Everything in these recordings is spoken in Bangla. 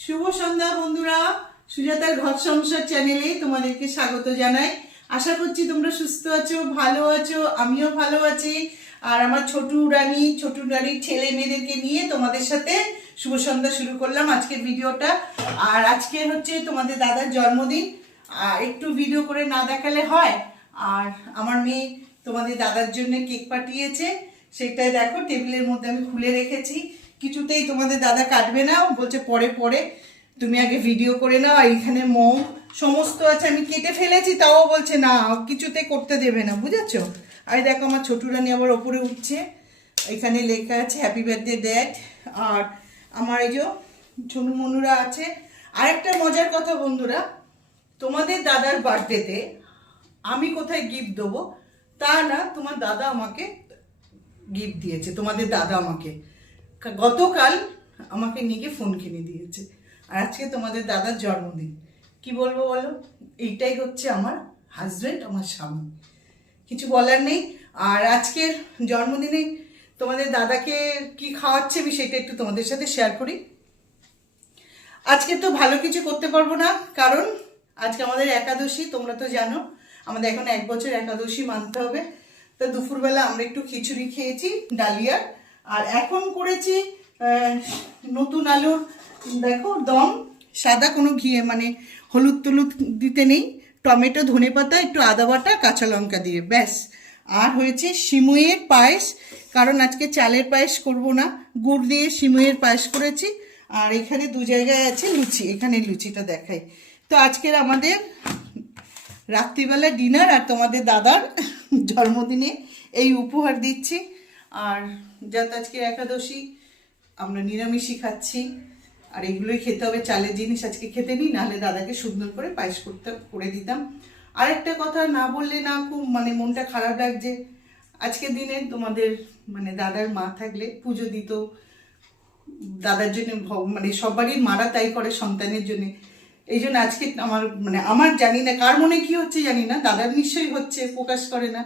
শুভ সন্ধ্যা বন্ধুরা, সুজাতার ঘর সংসার চ্যানেলে তোমাদেরকে স্বাগত জানাই। আশা করছি তোমরা সুস্থ আছো, ভালো আছো, আমিও ভালো আছি। আর আমার ছোটু রানীর ছেলে মেয়েদেরকে নিয়ে তোমাদের সাথে শুভ সন্ধ্যা শুরু করলাম আজকের ভিডিওটা। আর আজকে হচ্ছে তোমাদের দাদার জন্মদিন, আর একটু ভিডিও করে না দেখালে হয়। আর আমার মেয়ে তোমাদের দাদার জন্য কেক পাঠিয়েছে, সেটাই দেখো টেবিলের মধ্যে আমি খুলে রেখেছি। কিছুতেই তোমাদের দাদা কাটবে না, বলছে পরে পরে তুমি আগে ভিডিও করে নাও। আর এখানে মোম সমস্ত আছে, আমি কেটে ফেলেছি, তাও বলছে না কিছুতে করতে দেবে না, বুঝেছো। আর দেখো আমার ছোটু রানী আবার ওপরে উঠছে, এখানে লেখা আছে হ্যাপি বার্থডে ড্যাড। আর আমার এই যে ছোনু মনুরা আছে। আরেকটা মজার কথা বন্ধুরা, তোমাদের দাদার বার্থডেতে আমি কোথায় গিফট দেবো তা না, তোমার দাদা আমাকে গিফট দিয়েছে। তোমাদের দাদা আমাকে গতকাল আমাকে নিয়ে ফোন কিনে দিয়েছে, আর আজকে তোমাদের দাদার জন্মদিন। কি বলবো বলো, এইটাই হচ্ছে আমার হাজব্যান্ড, আমার স্বামী, কিছু বলার নেই। আর আজকের জন্মদিনে তোমাদের দাদাকে কি খাওয়াচ্ছে আমি সেটা একটু তোমাদের সাথে শেয়ার করি। আজকে তো ভালো কিছু করতে পারবো না, কারণ আজকে আমাদের একাদশী, তোমরা তো জানো আমাদের এখন 1 বছর একাদশী মানতে হবে। তো দুপুরবেলা আমরা একটু খিচুড়ি খেয়েছি ডালিয়ার, আর এখন করেছি নতুন আলুর দেখো দম, সাদা কোনো ঘি মানে হলুদ টলুদ দিতে নেই, টমেটো ধনেপাতা একটু আদা বাটা কাঁচা লঙ্কা দিয়ে ব্যাস। আর হয়েছে সিমুইয়ের পায়েস, কারণ আজকে চালের পায়েস করব না, গুড় দিয়ে সিমুইয়ের পায়েস করেছি। আর এখানে 2 জায়গায় আছে লুচি, এখানে লুচিটা দেখাই। তো আজকের আমাদের রাত্রিবেলা ডিনার, আর তোমাদের দাদার জন্মদিনে এই উপহার দিচ্ছি। আর যাতে আজকে একাদশী আমরা নিরামিষই খাচ্ছি, আর এগুলোই খেতে হবে, চালের জিনিস আজকে খেতে নিই, নাহলে দাদাকে সুন্দর করে পায়েস করে দিতাম। আরেকটা কথা না বললে না, খুব মানে মনটা খারাপ লাগছে। আজকের দিনে তোমাদের মানে দাদার মা থাকলে পুজো দিত দাদার জন্য, মানে সবারই মারা তাই করে সন্তানের জন্য। এই জন্য আজকে আমার জানি না কার মনে কি হচ্ছে জানি না, দাদার নিশ্চয়ই হচ্ছে, প্রকাশ করে না।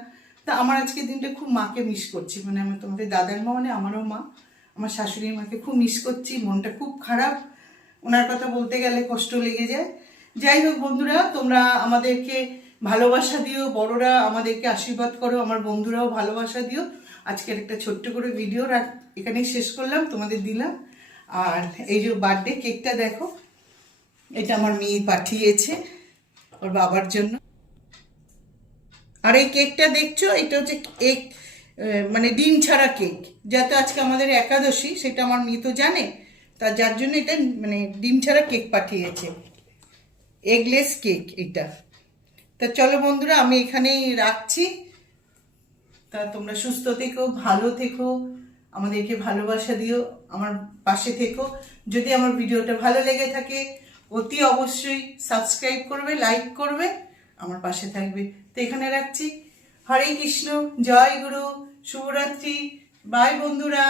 তা আমার আজকের দিনটা খুব মাকে মিস করছি, মানে আমার তোমাদের দাদার মা মানে আমারও মা, আমার শাশুড়ির মাকে খুব মিস করছি, মনটা খুব খারাপ, ওনার কথা বলতে গেলে কষ্ট লেগে যায়। যাই হোক বন্ধুরা, তোমরা আমাদেরকে ভালোবাসা দিও, বড়রা আমাদেরকে আশীর্বাদ করো, আমার বন্ধুরাও ভালোবাসা দিও। আজকের একটা ছোট্ট করে ভিডিও এখানেই শেষ করলাম, তোমাদের দিলাম। আর এই যে বার্থডে কেকটা দেখো, এটা আমার মেয়ে পাঠিয়েছে ওর বাবার জন্য। আর এই কেকটা দেখছো, এটা হচ্ছে কেক মানে ডিম ছাড়া কেক, যাতে আজকে আমাদের একাদশী সেটা আমার মেয়ে তো জানে, তা যার জন্য এটা মানে ডিম ছাড়া কেক পাঠিয়েছে, এগলেস কেক এটা। তা চলো বন্ধুরা, আমি এখানেই রাখছি। তা তোমরা সুস্থ থেকো, ভালো থেকো, আমাদেরকে ভালোবাসা দিও, আমার পাশে থেকো। যদি আমার ভিডিওটা ভালো লেগে থাকে অতি অবশ্যই সাবস্ক্রাইব করবে, লাইক করবে, আমার পাশে থাকবে। তো এখানে রাখছি। হরে কৃষ্ণ, জয় গুরু, শুভরাত্রি, বাই বন্ধুরা।